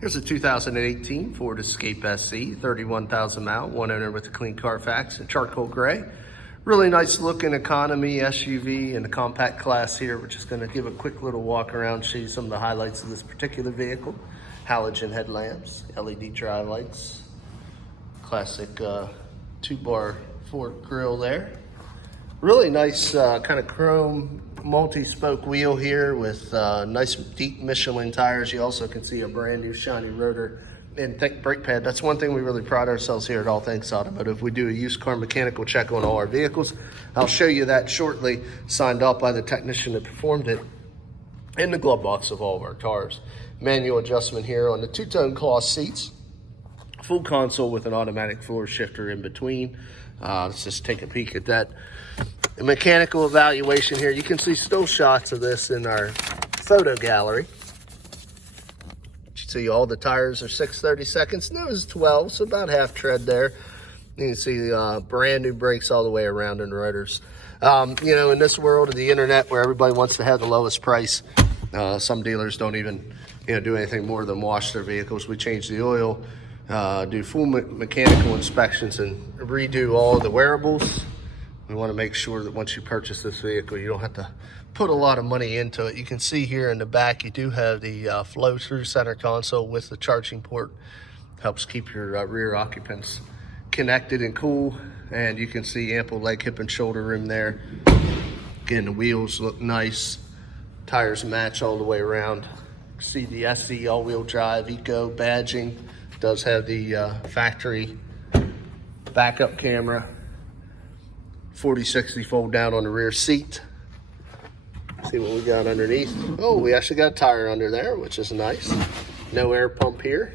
Here's a 2018 Ford Escape SE, 31,000 mile, one owner with a clean Carfax, in charcoal gray. Really nice looking economy SUV in the compact class here. We're just gonna give a quick little walk around, show you some of the highlights of this particular vehicle. Halogen headlamps, LED drive lights, classic two-bar Ford grille there. Really nice kind of chrome multi-spoke wheel here with nice deep Michelin tires. You also can see a brand new shiny rotor and thick brake pad. That's one thing we really pride ourselves here at All Things Automotive. We do a used car mechanical check on all our vehicles. I'll show you that shortly, signed off by the technician that performed it, in the glove box of all of our cars. Manual adjustment here on the two-tone cloth seats. Full console with an automatic floor shifter in between. Let's just take a peek at that. The mechanical evaluation here. You can see still shots of this in our photo gallery. You see all the tires are 6/32, new is 12, so about half tread there. You can see brand new brakes all the way around and rotors. You know, in this world of the internet where everybody wants to have the lowest price, some dealers don't even do anything more than wash their vehicles. We change the oil, do full mechanical inspections, and redo all the wearables. We want to make sure that once you purchase this vehicle, you don't have to put a lot of money into it. You can see here in the back, you do have the flow-through center console with the charging port. Helps keep your rear occupants connected and cool. And you can see ample leg, hip, and shoulder room there. Again, the wheels look nice. Tires match all the way around. See the SE all-wheel drive Eco badging. Does have the factory backup camera. 40/60 fold down on the rear seat. See what we got underneath. Oh, we actually got a tire under there, which is nice. No air pump here.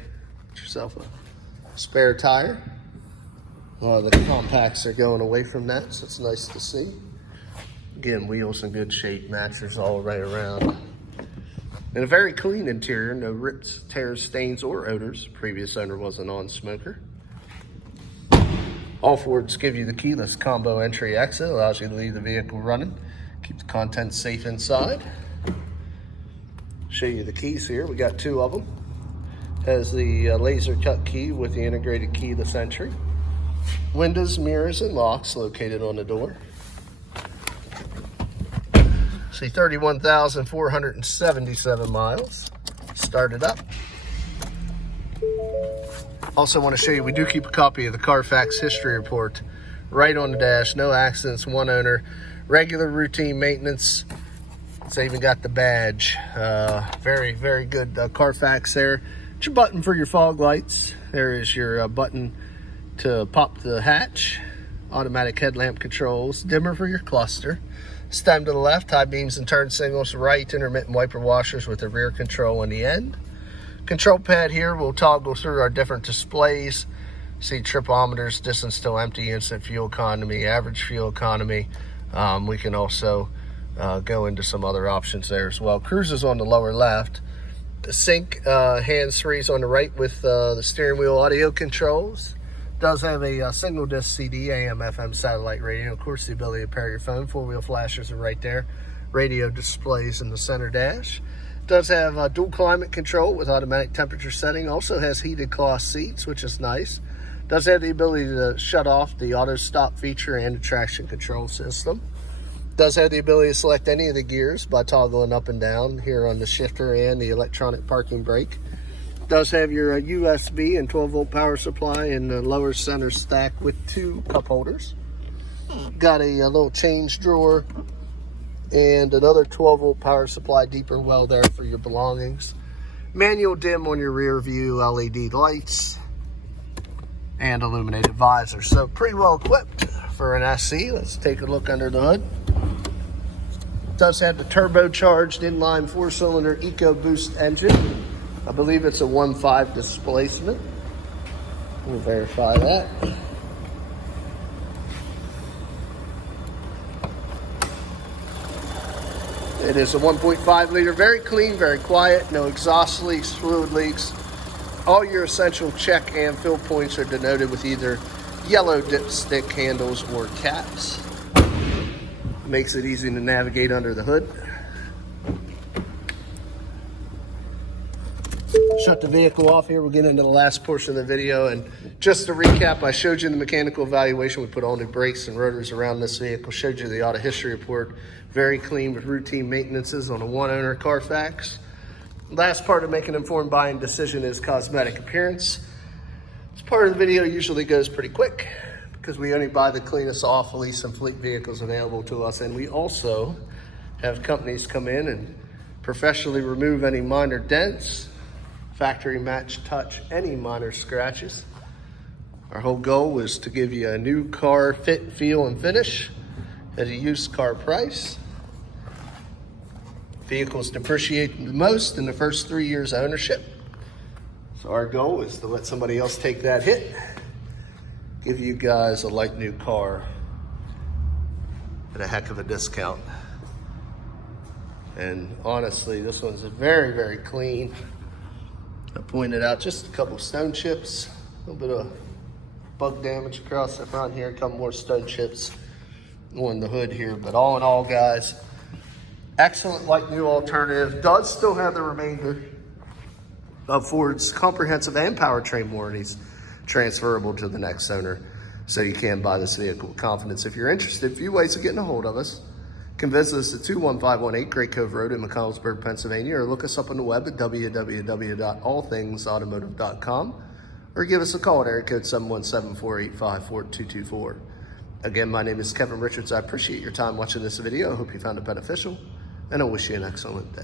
Get yourself a spare tire. A lot of the compacts are going away from that, so it's nice to see. Again, wheels in good shape, matchers all right around. And a very clean interior, no rips, tears, stains, or odors. Previous owner was a non-smoker. All Fords give you the keyless combo entry exit, allows you to leave the vehicle running, keep the contents safe inside. Show you the keys here, we got two of them. Has the laser cut key with the integrated keyless entry. Windows, mirrors, and locks located on the door. See, 31,477 miles. Start it up. Also want to show you, we do keep a copy of the Carfax history report right on the dash. No accidents, one owner, regular routine maintenance. It's even got the badge. Very, very good Carfax there. It's your button for your fog lights. There is your button to pop the hatch. Automatic headlamp controls. Dimmer for your cluster. Stem to the left, high beams and turn signals. Right, intermittent wiper washers with the rear control on the end. Control pad here will toggle through our different displays. See tripometers, distance till empty, instant fuel economy, average fuel economy. We can also go into some other options there as well. Cruise is on the lower left. The sync hands-free is on the right with the steering wheel audio controls. Does have a single disc CD, AM, FM satellite radio. Of course, the ability to pair your phone. Four-wheel flashers are right there. Radio displays in the center dash. Does have dual climate control with automatic temperature setting. Also has heated cloth seats, which is nice. Does have the ability to shut off the auto stop feature and the traction control system. Does have the ability to select any of the gears by toggling up and down here on the shifter and the electronic parking brake. Does have your USB and 12-volt power supply in the lower center stack with two cup holders. Got a little change drawer and another 12-volt power supply deeper well there for your belongings. Manual dim on your rear view, LED lights, and illuminated visor. So pretty well equipped for an SE. Let's take a look under the hood. Does have the turbocharged inline 4-cylinder EcoBoost engine. I believe it's a 1.5 displacement. We'll verify that. It is a 1.5 liter, very clean, very quiet, no exhaust leaks, fluid leaks. All your essential check and fill points are denoted with either yellow dipstick handles or caps. Makes it easy to navigate under the hood. shut the vehicle off here. We'll get into the last portion of the video. And just to recap, I showed you the mechanical evaluation. We put all new brakes and rotors around this vehicle. Showed you the auto history report. Very clean with routine maintenances on a one owner Carfax. Last part of making an informed buying decision is cosmetic appearance. This part of the video usually goes pretty quick because we only buy the cleanest off lease and fleet vehicles available to us. And we also have companies come in and professionally remove any minor dents, factory match touch any minor scratches. Our whole goal is to give you a new car fit, feel, and finish at a used car price. Vehicles depreciate the most in the first 3 years of ownership. So our goal is to let somebody else take that hit, give you guys a like new car at a heck of a discount. And honestly, this one's very, very clean. I pointed out just a couple stone chips, a little bit of bug damage across the front here, a couple more stone chips on the hood here. But all in all, guys, excellent like new alternative. Does still have the remainder of Ford's comprehensive and powertrain warranties transferable to the next owner, so you can buy this vehicle with confidence. If you're interested, a few ways of getting a hold of us. You can visit us at 21518 Great Cove Road in McConnellsburg, Pennsylvania, or look us up on the web at www.allthingsautomotive.com, or give us a call at area code 717-485-4224. Again, my name is Kevin Richards. I appreciate your time watching this video. I hope you found it beneficial, and I wish you an excellent day.